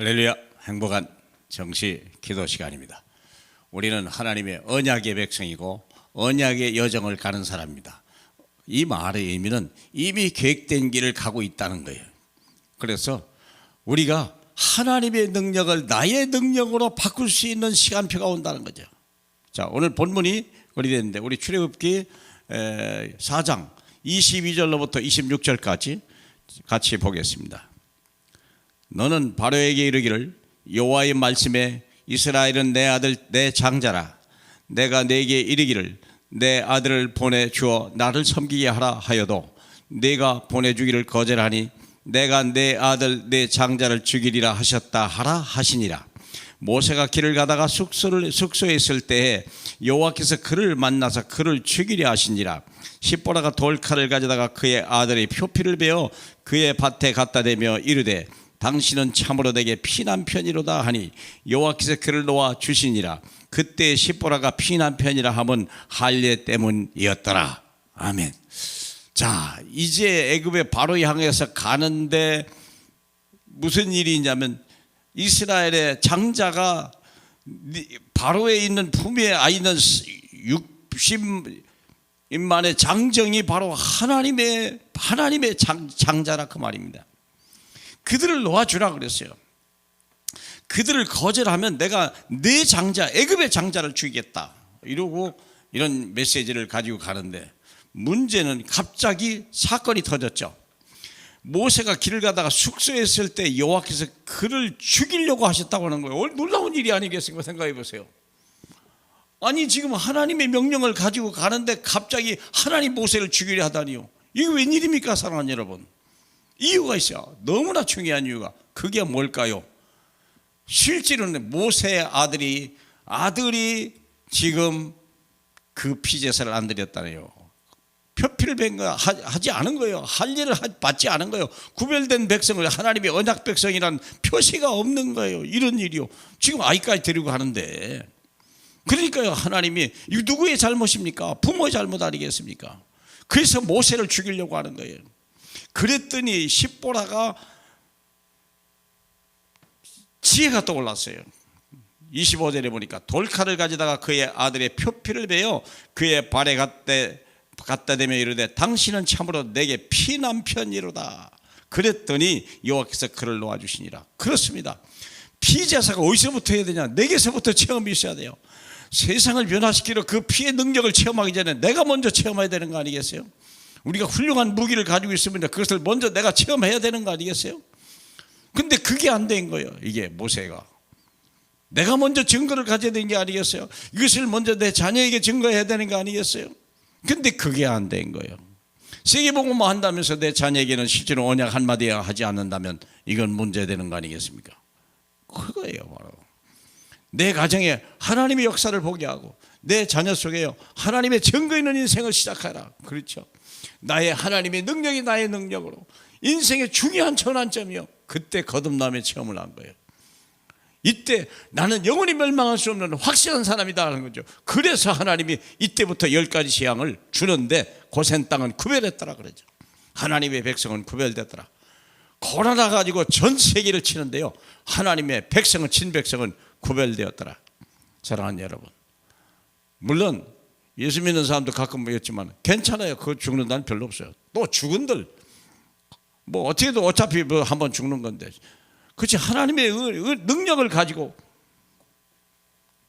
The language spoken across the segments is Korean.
할렐루야. 행복한 정시 기도 시간입니다. 우리는 하나님의 언약의 백성이고 언약의 여정을 가는 사람입니다. 이 말의 의미는 이미 계획된 길을 가고 있다는 거예요. 그래서 우리가 하나님의 능력을 나의 능력으로 바꿀 수 있는 시간표가 온다는 거죠. 자, 오늘 본문이 그리 되는데 우리 출애굽기 4장 22절로부터 26절까지 같이 보겠습니다. 너는 바로에게 이르기를 여호와의 말씀에 이스라엘은 내 아들 내 장자라. 내가 네게 이르기를 내 아들을 보내주어 나를 섬기게 하라 하여도 네가 보내주기를 거절하니 내가 내 아들 내 장자를 죽이리라 하셨다 하라 하시니라. 모세가 길을 가다가 숙소에 있을 때에 여호와께서 그를 만나서 그를 죽이려 하시니라. 십보라가 돌칼을 가져다가 그의 아들의 표피를 베어 그의 밭에 갖다 대며 이르되 당신은 참으로 내게 피난편이로다 하니 여호와께서 그를 놓아 주시니라. 그때 십보라가 피난편이라 함은 할례 때문이었더라. 아멘. 자, 이제 애굽의 바로 향해서 가는데 무슨 일이 있냐면 이스라엘의 장자가 바로에 있는 품에 아이는 60인만의 장정이 바로 하나님의 장자라 그 말입니다. 그들을 놓아주라 그랬어요. 그들을 거절하면 내가 내 장자 애굽의 장자를 죽이겠다 이러고 이런 메시지를 가지고 가는데 문제는 갑자기 사건이 터졌죠. 모세가 길을 가다가 숙소에 있을 때 여호와께서 그를 죽이려고 하셨다고 하는 거예요. 놀라운 일이 아니겠습니까? 생각해 보세요. 아니 지금 하나님의 명령을 가지고 가는데 갑자기 하나님 모세를 죽이려 하다니요. 이게 웬일입니까 사랑하는 여러분? 이유가 있어요. 너무나 중요한 이유가. 그게 뭘까요? 실제로는 모세의 아들이 지금 그 피제사를 안 드렸다네요. 표피를 뵌 거 하지 않은 거예요. 할례를 받지 않은 거예요. 구별된 백성을 하나님의 언약 백성이란 표시가 없는 거예요. 이런 일이요. 지금 아이까지 데리고 가는데 그러니까요. 하나님이 이거 누구의 잘못입니까? 부모의 잘못 아니겠습니까? 그래서 모세를 죽이려고 하는 거예요. 그랬더니 십보라가 지혜가 떠올랐어요. 25절에 보니까 돌칼을 가져다가 그의 아들의 표피를 베어 그의 발에 갖다 대며 이르되 당신은 참으로 내게 피난편이로다. 그랬더니 여호와께서 그를 놓아주시니라. 그렇습니다. 피제사가 어디서부터 해야 되냐? 내게서부터 체험이 있어야 돼요. 세상을 변화시키려 그 피의 능력을 체험하기 전에 내가 먼저 체험해야 되는 거 아니겠어요? 우리가 훌륭한 무기를 가지고 있으면 그것을 먼저 내가 체험해야 되는 거 아니겠어요? 근데 그게 안 된 거예요. 이게 모세가 내가 먼저 증거를 가져야 되는 게 아니겠어요? 이것을 먼저 내 자녀에게 증거해야 되는 거 아니겠어요? 근데 그게 안 된 거예요. 세계복음만 한다면서 내 자녀에게는 실제로 언약 한마디 하지 않는다면 이건 문제되는 거 아니겠습니까? 그거예요. 바로 내 가정에 하나님의 역사를 보게 하고 내 자녀 속에요 하나님의 증거 있는 인생을 시작하라. 그렇죠. 나의 하나님의 능력이 나의 능력으로 인생의 중요한 전환점이요. 그때 거듭남의 체험을 한 거예요. 이때 나는 영원히 멸망할 수 없는 확실한 사람이다 하는 거죠. 그래서 하나님이 이때부터 10가지 재앙을 주는데 고센 땅은 구별했더라 그러죠. 하나님의 백성은 구별됐더라. 코로나 가지고 전 세계를 치는데요 하나님의 백성은 친백성은 구별되었더라. 사랑하는 여러분, 물론 예수 믿는 사람도 가끔 보였지만 괜찮아요. 그거 죽는 데는 별로 없어요. 또 죽은들 뭐 어떻게든 어차피 뭐 한번 죽는 건데 그렇지 하나님의 능력을 가지고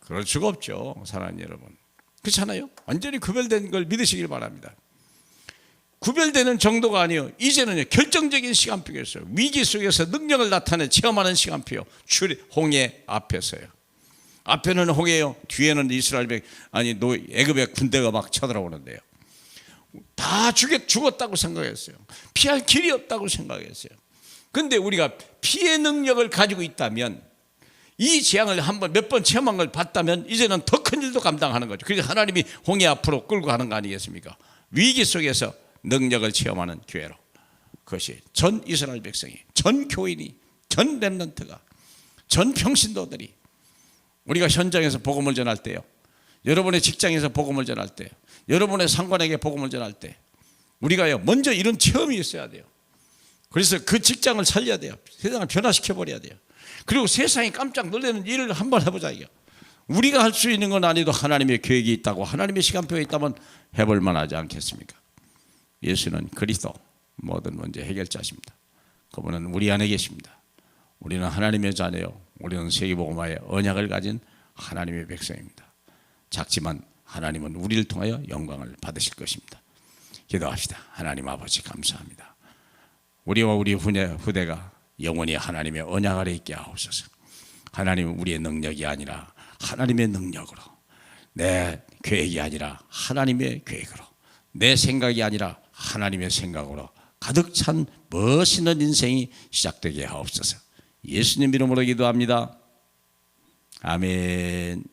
그럴 수가 없죠. 사랑하는 여러분, 그렇잖아요. 완전히 구별된 걸 믿으시길 바랍니다. 구별되는 정도가 아니에요. 이제는 결정적인 시간표였어요. 위기 속에서 능력을 나타내 체험하는 시간표요. 홍해 앞에서요. 앞에는 홍해요. 뒤에는 이스라엘 애굽의 군대가 막 쳐들어오는데요. 다 죽었다고 생각했어요. 피할 길이 없다고 생각했어요. 그런데 우리가 피의 능력을 가지고 있다면 이 재앙을 한번 몇 번 체험한 걸 봤다면 이제는 더 큰 일도 감당하는 거죠. 그래서 하나님이 홍해 앞으로 끌고 가는 거 아니겠습니까? 위기 속에서 능력을 체험하는 기회로. 그것이 전 이스라엘 백성이, 전 교인이, 전 렘넌트가, 전 평신도들이 우리가 현장에서 복음을 전할 때요, 여러분의 직장에서 복음을 전할 때, 여러분의 상관에게 복음을 전할 때 우리가요 먼저 이런 체험이 있어야 돼요. 그래서 그 직장을 살려야 돼요. 세상을 변화시켜버려야 돼요. 그리고 세상이 깜짝 놀라는 일을 한번 해보자 이거. 우리가 할 수 있는 건 아니도 하나님의 계획이 있다고, 하나님의 시간표가 있다면 해볼 만하지 않겠습니까? 예수는 그리스도, 모든 문제 해결자십니다. 그분은 우리 안에 계십니다. 우리는 하나님의 자녀요, 우리는 세계복음화의 언약을 가진 하나님의 백성입니다. 작지만 하나님은 우리를 통하여 영광을 받으실 것입니다. 기도합시다. 하나님 아버지 감사합니다. 우리와 우리 후대가 영원히 하나님의 언약 아래 있게 하옵소서. 하나님은 우리의 능력이 아니라 하나님의 능력으로, 내 계획이 아니라 하나님의 계획으로, 내 생각이 아니라 하나님의 생각으로 가득 찬 멋있는 인생이 시작되게 하옵소서. 예수님 이름으로 기도합니다. 아멘.